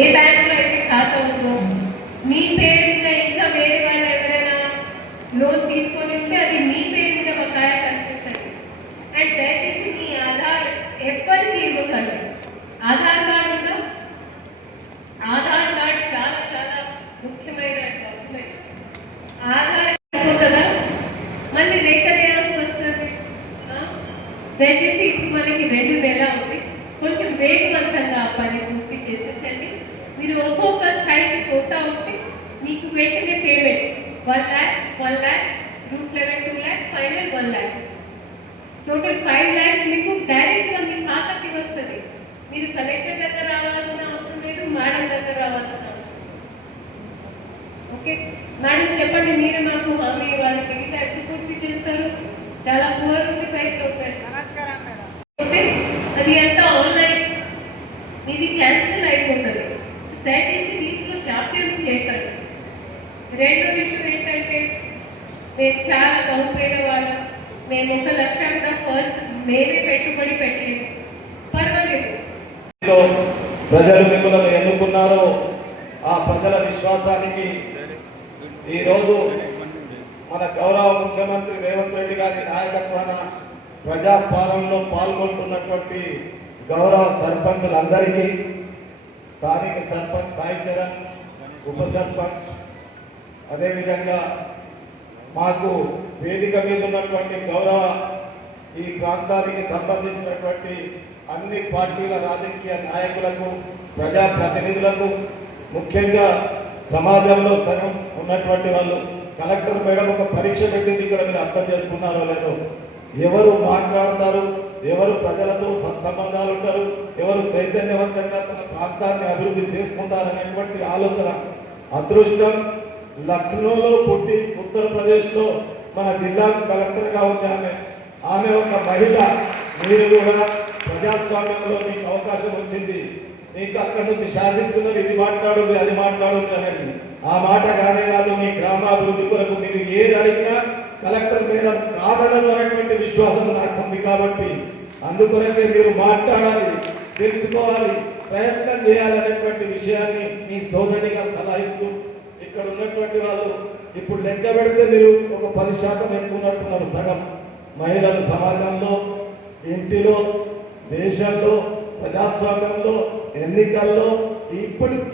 ఏ బ్యాంకులో అయితే ఖాతా ఉందో మీ పేరు మీద ఇంకా వేరే వాళ్ళు ఎవరైనా లోన్ తీసుకొని ఉంటే అది మీ పేరు మీద బకాయి కనిపిస్తుంది. అండ్ దయచేసి మీ ఆధార్ ఎప్పటికీ ఇవ్వకండి. ఆధార్ కార్డు ఉందా? ఆధార్ కార్డు చాలా చాలా ముఖ్యమైన డాక్యుమెంట్. ఆధార్ అయిపోతుందా మళ్ళీ రేఖలేయాల్సి వస్తుంది. దయచేసి ఇప్పుడు మనకి 2 నెలలు ఉంది, కొంచెం వేగవంతంగా ఆ పని పూర్తి చేసేసండి. మీరు ఒక్కొక్క స్థాయికి పోతా ఉంటే మీకు వెంటనే payment 1 lakh, 1 lakh, root level 2 lakh, final 1 lakh, total 5 lakhs మీకు డైరెక్ట్గా మీ ఖాతాకి వస్తుంది. మీరు కలెక్టర్ దగ్గర రావాల్సిన అవసరం లేదు, మేడం దగ్గర రావాల్సిన అవసరం. ఓకే మేడం, చెప్పండి, మీరే మాకు హామీ ఇవ్వాలి. మిగతా ఎప్పుడు పూర్తి చేస్తారు? చాలా పువర్ ఉంది బయట. నమస్కారం మేడం. అది అంతా ఆన్లైన్, ఇది క్యాన్సిల్ అయిపోతుంది. దయచేసి దీంట్లో జాప్యం చేయకండి. రెండో విషయం ఏంటంటే, మేము చాలా బహుపేద వాళ్ళం. మేము 1 లక్ష కూడా ఫస్ట్ మేమే పెట్టుబడి పెట్టలేము, పర్వాలేదు. ప్రజలు మిమ్మల్ని ఎన్నుకున్నారో ఆ ప్రజల విశ్వాసానికి ఈరోజు మన గౌరవ ముఖ్యమంత్రి రేవంత్ రెడ్డి గారి నాయకత్వాన ప్రజాపాలనలో పాల్గొంటున్నటువంటి గౌరవ సర్పంచులందరికీ, స్థానిక సర్పంచ్ సాయి చరణ్, ఉప సర్పంచ్, అదేవిధంగా మాకు వేదిక మీద ఉన్నటువంటి గౌరవ ఈ ప్రాంతానికి సంబంధించినటువంటి అన్ని పార్టీల రాజకీయ నాయకులకు, ప్రజాప్రతినిధులకు, ముఖ్యంగా సమాజంలో సగం ఉన్నటువంటి వాళ్ళు, కలెక్టర్ మేడం ఒక పరీక్ష పెట్టింది. ఇక్కడ మీరు అర్థం చేసుకున్నారో లేదో, ఎవరు మాట్లాడతారు, ఎవరు ప్రజలతో సత్సంబంధాలు ఉంటారు, ఎవరు చైతన్యవంతంగా తన ప్రాంతాన్ని అభివృద్ధి చేసుకుంటారనేటువంటి ఆలోచన. అదృష్టం, లక్నోలో పుట్టి ఉత్తరప్రదేశ్లో మన జిల్లాకు కలెక్టర్గా ఉంది ఆమె ఒక మహిళ. మీరు కూడా ప్రజాస్వామ్యంలో మీకు అవకాశం వచ్చింది, మీకు అక్కడి నుంచి శాసిస్తున్నది, ఇది మాట్లాడుంది అది మాట్లాడుంది అనేది ఆ మాట కానే కాదు. మీ గ్రామాభివృద్ధి కొరకు మీరు ఏది అడిగినా కలెక్టర్ మేడం కాదనను అనేటువంటి విశ్వాసం నాకు ఉంది. కాబట్టి అందుకొరకే మీరు మాట్లాడాలి, తెలుసుకోవాలి, ప్రయత్నం చేయాలనేటువంటి విషయాన్ని మీ సోదరిగా సలహిస్తూ, ఇక్కడ ఉన్నటువంటి వాళ్ళు ఇప్పుడు లెక్క పెడితే మీరు ఒక 10% ఎక్కువ ఉన్నట్టున్నారు. సగం మహిళలు సమాజంలో, ఇంటిలో, దేశంలో, ప్రజాస్వామ్యంలో, ఎన్నికల్లో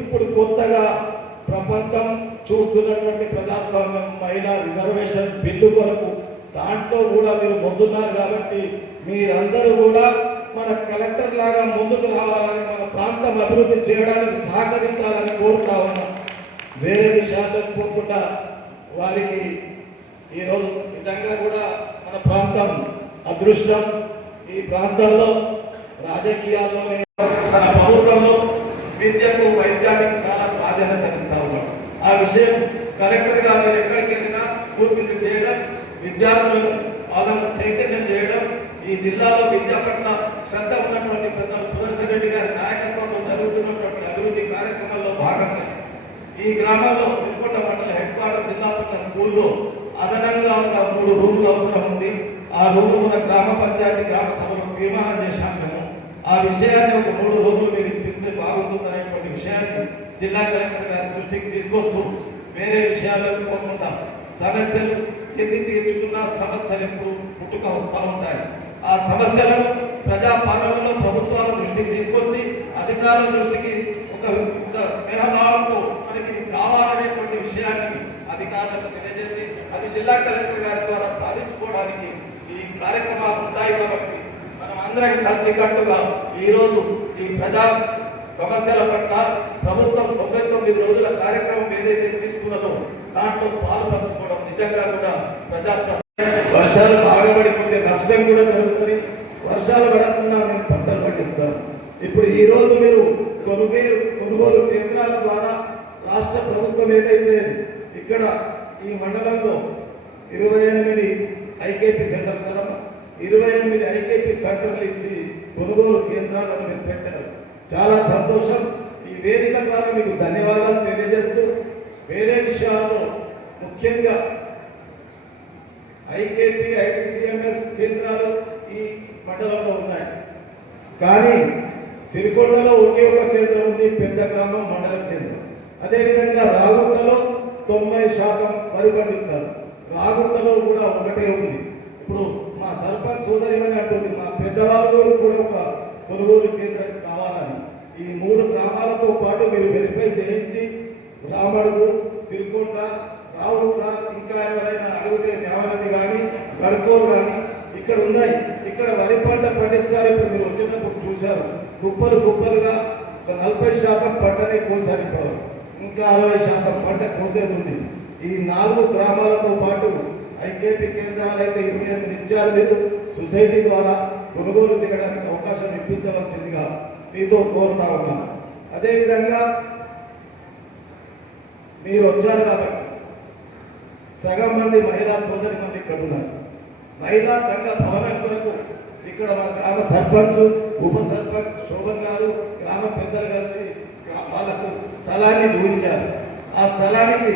ఇప్పుడు కొత్తగా ప్రపంచం చూస్తున్నటువంటి ప్రజాస్వామ్యం మహిళా రిజర్వేషన్ బిల్లు కొరకు దాంట్లో కూడా మీరు ముందున్నారు. కాబట్టి మీరందరూ కూడా మన కలెక్టర్ లాగా ముందుకు రావాలని, మన ప్రాంతం అభివృద్ధి చేయడానికి సహకరించాలని కోరుతా ఉన్నాం. వేరే విషయాలు పోకుండా వారికి ఈరోజు నిజంగా కూడా మన ప్రాంతం అదృష్టం. ఈ ప్రాంతంలో రాజకీయాల్లో మన ప్రభుత్వంలో విద్యకు, వైద్యానికి చాలా ప్రాధాన్యత ఇస్తా ఉన్నాం. ఆ విషయం కలెక్టర్గా మీరు ఎక్కడికి వెళ్ళినా స్కూల్ విజిట్ చేయడం, విద్యార్థులను వాళ్ళను చైతన్యం చేయడం, ఈ జిల్లాలో విద్య పట్ల శ్రద్ధ ఉన్నటువంటి పెద్దలు సుదర్శన్ రెడ్డి గారి నాయకత్వంలో జరుగుతున్నటువంటి అభివృద్ధి కార్యక్రమాల్లో భాగంగా ఈ గ్రామంలో సిరికొండ మండల హెడ్ క్వార్టర్ జిల్లా పరిషత్ స్కూల్లో అదనంగా ఉన్న 3 రూములు అవసరం ఉంది. ఆ రూములు మన గ్రామ పంచాయతీ గ్రామ సభలో తీర్మానం చేశాము మేము. ఆ విషయాన్ని ఒక 3 రూములు మీరు ఇప్పిస్తే బాగుంటుందనేటువంటి విషయాన్ని జిల్లా కలెక్టర్ గారి దృష్టికి తీసుకొస్తూ, వేరే విషయాలకు పోకుండా సమస్యలు ఎన్ని తీర్చుకున్నా సమస్యలు ఎప్పుడు పుట్టుక వస్తూ ఉంటాయి. ఆ సమస్యలను ప్రజాపాలనలో ప్రభుత్వాల దృష్టికి తీసుకొచ్చి అధికారుల దృష్టికి ఒక స్నేహభావంతో మనకి కావాలనేటువంటి విషయాన్ని అధికారులకు తెలియజేసి అది జిల్లా కలెక్టర్ గారి ద్వారా సాధించుకోవడానికి ఈ కార్యక్రమాలు ఉంటాయి. కాబట్టి మనం అందరం కలిసికట్టుగా ఈరోజు ఈ ప్రజా సమస్యల పట్ల ప్రభుత్వం 99 రోజుల కార్యక్రమం ఏదైతే తీసుకున్నదో దాంట్లో పాలు పంచుకోవడం నిజంగా కూడా వర్షాలు బాగా పడిపోతే నష్టం కూడా జరుగుతుంది. వర్షాలు పడకుండా మేము పంటలు పండిస్తాం. ఇప్పుడు ఈ రోజు మీరు కొనుగోలు కేంద్రాల ద్వారా రాష్ట్ర ప్రభుత్వం ఏదైతే ఇక్కడ ఈ మండలంలో 28 ఐకేపీ సెంటర్ కదా, 28 ఐకేపీ సెంటర్లు ఇచ్చి కొనుగోలు కేంద్రాలను మీరు పెట్టారు. చాలా సంతోషం. ఈ వేదిక ద్వారా మీకు ధన్యవాదాలు తెలియజేస్తూ, వేరే విషయాల్లో ముఖ్యంగా ఐకేపీ ఐటీసీఎంఎస్ కేంద్రాలు ఈ మండలంలో ఉన్నాయి. కానీ సిరికొండలో ఒకే ఒక కేంద్రం ఉంది, పెద్ద గ్రామం మండల కేంద్రం. అదేవిధంగా రాగుంటలో 90% వరి పండిస్తారు. రాగుంటలో కూడా ఒకటే ఉంది. ఇప్పుడు మా సర్పంచ్ సోదరిమని అంటుంది, మా పెద్దవాళ్ళు కూడా ఒక కొనుగోలు కేంద్రం కావాలని. ఈ 3 గ్రామాలతో పాటు మీరు వెరిఫై చేయించి రామడుగు, సిరికొండ, రావుంట, ఇంకా ఎవరైనా అడిగితే న్యాయాలది కానీ గడుకోలు కానీ ఇక్కడ ఉన్నాయి. ఇక్కడ వరి పంట పండిస్తారు. ఇప్పుడు మీరు వచ్చినప్పుడు చూశారు, కుప్పలు కుప్పలుగా ఒక 40% పంటనే కోసారు. ఇప్పుడు ఇంకా 60% పంట కోసేది ఉంది. ఈ 4 గ్రామాలతో పాటు ఐకేపీ కేంద్రాలు అయితే 28 ఇచ్చారు. మీరు సొసైటీ ద్వారా కొనుగోలు చేయడానికి అవకాశం ఇప్పించవలసిందిగా మీతో కోరుతా ఉన్నాను. అదేవిధంగా మీరు వచ్చారు కాబట్టి సగం మంది మహిళా సోదరి మంది ఇక్కడ ఉన్నారు. మహిళా సంఘ భవనం కొరకు ఇక్కడ మా గ్రామ సర్పంచ్, ఉప సర్పంచ్ శోభన్ గారు, గ్రామ పెద్దలు కలిసి వాళ్ళకు స్థలాన్ని చూపించారు. ఆ స్థలానికి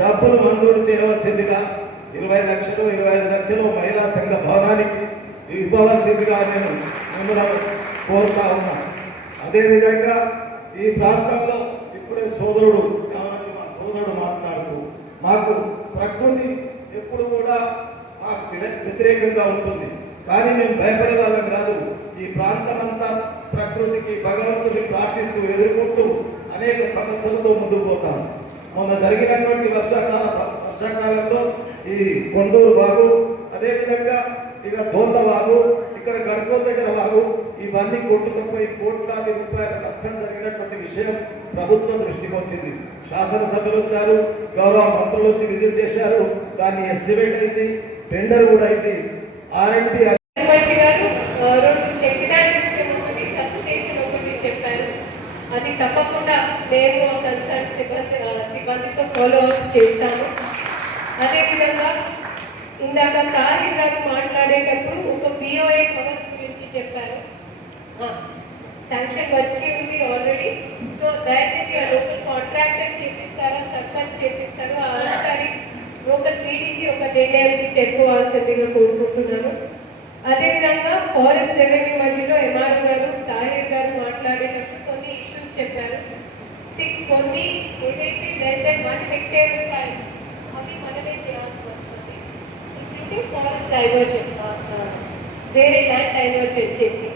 డబ్బులు మంజూరు చేయవలసిందిగా 20 లక్షలు 25 లక్షలు మహిళా సంఘ భవనానికి ఇవ్వవలసిందిగా నేను మిమ్మల్ని కోరుతా ఉన్నాను. అదేవిధంగా ఈ ప్రాంతంలో ఇప్పుడే సోదరుడు మా సోదరుడు మాట్లాడుతూ మాకు ప్రకృతి ఎప్పుడు కూడా మాకు వ్యతిరేకంగా ఉంటుంది, కానీ మేము భయపడే వాళ్ళం కాదు. ఈ ప్రాంతం అంతా ప్రకృతికి భగవంతుని ప్రార్థిస్తూ ఎదుర్కొంటూ అనేక సమస్యలతో ముందుకు పోతాం. మొన్న జరిగినటువంటి వర్షాకాలంలో ఈ కొండూరు వాగు, అదేవిధంగా ఇక దోళ్ళ వాగు, ఇక్కడ గడకో దగ్గర వాగు, ఇవన్నీ కొట్టుకుపోయి కోట్లాది రూపాయల నష్టం జరిగినటువంటి విషయం ప్రభుత్వం దృష్టికి వచ్చింది. శాసనసభలు వచ్చారు, గౌరవ మంత్రులు వచ్చి విజిట్ చేశారు. దాన్ని ఎస్టిమేట్ అయింది, టెండర్ కూడా అయింది. ఆర్ఎండ్బి అది తప్పకుండా మేము కన్సర్న్ సిబ్బందితో ఫాలో అప్ చేస్తాము. అదేవిధంగా ఇందాక సారి గారు మాట్లాడేటప్పుడు ఒక బిఓఏ కవర్ గురించి చెప్పారు. శాంక్షన్ వచ్చి ఉంది ఆల్రెడీ. సో దయచేసి ఆ లోకల్ కాంట్రాక్టర్ చేపిస్తారా, సర్పంచ్ చేపిస్తారో ఒకసారి లోకల్ పీడీసీ ఒక నిర్ణయానికి చేరుకోవాల్సిందిగా కోరుకుంటున్నాను. అదేవిధంగా ఫారెస్ట్ రెవెన్యూ మధ్యలో ఎంఆర్ఓ గారు, తాహిర్ గారు మాట్లాడేటప్పుడు కొన్ని ఇష్యూస్ చెప్పారు. కొన్ని ఏదైతే లెస్ దెన్ 1 హెక్టేర్ ఉంటాయి అవి మనమే చేయాల్సి వస్తుంది. ఇంక్లూడింగ్ ఫారెస్ట్ డైవర్జన్, వేరే ల్యాండ్ డైవర్జన్ చేసి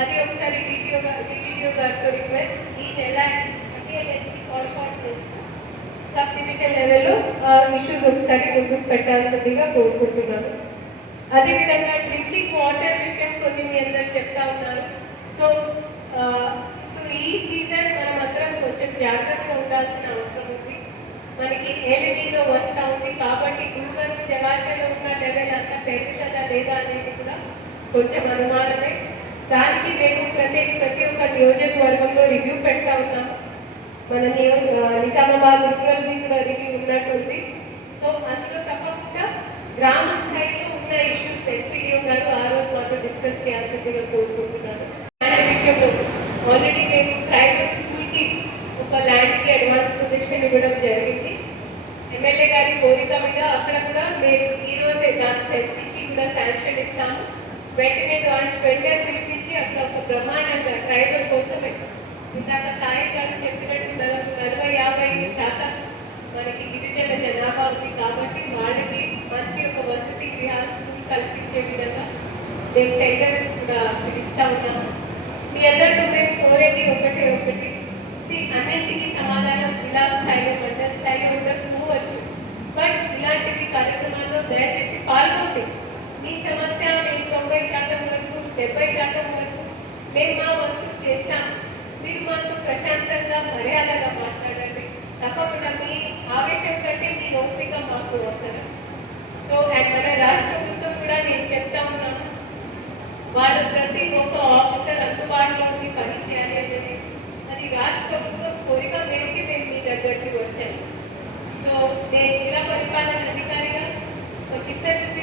అది ఒకసారి డివిడిఓ గారితో రిక్వెస్ట్ ఈ నెల కాల్ చేస్తూ సబ్ డివిజన్ లెవెల్లో ఇష్యూస్ ఒకసారి ముందుకు పెట్టాల్సిందిగా కోరుకుంటున్నాను. అదేవిధంగా డ్రింకింగ్ వాటర్ విషయం కొన్ని మీ అందరూ చెప్తా ఉన్నారు. సో ఈ సీజన్ మనం అందరం కొంచెం జాగ్రత్తగా ఉండాల్సిన అవసరం ఉంది. మనకి ఏలినీలో వస్తూ ఉంది కాబట్టి భూగర్భ జలాశయంలో ఉన్న లెవెల్ అంతా పెరుగుతుందా లేదా అనేది కూడా కొంచెం అనుమానమే. దానికి మేము ప్రతి ఒక్క నియోజకవర్గంలో రివ్యూ పెడతా ఉన్నాము. మన నిజామాబాద్ రూరల్ది కూడా రివ్యూ ఉన్నట్టుంది. సో అందులో తప్పకుండా గ్రామ స్థాయిలో ఉన్న ఇష్యూస్ ఎంపీడీఓ గారు ఆ రోజు మాతో డిస్కస్ చేయాల్సిందిగా కోరుకుంటున్నాను. విషయంలో ఆల్రెడీ మేము ప్రైవేట్ స్కూల్కి ఒక ల్యాండ్కి అడ్వాన్స్ పొజిషన్ ఇవ్వడం జరిగింది. ఎమ్మెల్యే గారి కోరిక మీద అక్కడ కూడా మేము ఈరోజే దాని ఫెన్సింగ్కి కూడా శాంక్షన్ ఇస్తాము. వెంటనే దాని టెండర్ పిలిపించి అక్కడ ఒక బ్రహ్మాండంగా ట్రైబల్ కోసమే ఇందాక తాయి గారు చెప్పినట్టు 40-50% మనకి గిరిజన జనాభా ఉంది కాబట్టి వాళ్ళకి మంచి ఒక వసతి గృహాల స్కూల్ కల్పించే విధంగా మేము టెండర్ కూడా పిలుస్తూ ఉన్నాము. మీ అందరితో మేము కోరేది ఒకటి అన్నింటికి సమాధానం జిల్లా స్థాయిలో, మండల స్థాయిలో ఉండకపోవచ్చు. బట్ ఇలాంటివి కార్యక్రమాల్లో దయచేసి పాల్గొంటే ఈ సమస్య మేము 90% వరకు 70% వరకు మేము మా వంతు చేస్తాము. మీరు మాతో ప్రశాంతంగా మర్యాదగా మాట్లాడండి. తప్పకుండా మీ ఆవేశం కంటే మీ ఓపిక మాకు అవసరం. సో అండ్ మన రాష్ట్ర ప్రభుత్వం కూడా నేను చెప్తా ఉన్నాను, వాళ్ళు ప్రతి ఒక్క ఆఫీసర్ అందుబాటులో ఉండి పని చేయాలి అనేది అది రాష్ట్ర ప్రభుత్వం కోరిక మేరకి మేము మీ దగ్గరికి వచ్చాము. సో నేను జిల్లా పరిపాలన అధికారిగా ఒక చిత్తశుద్ధి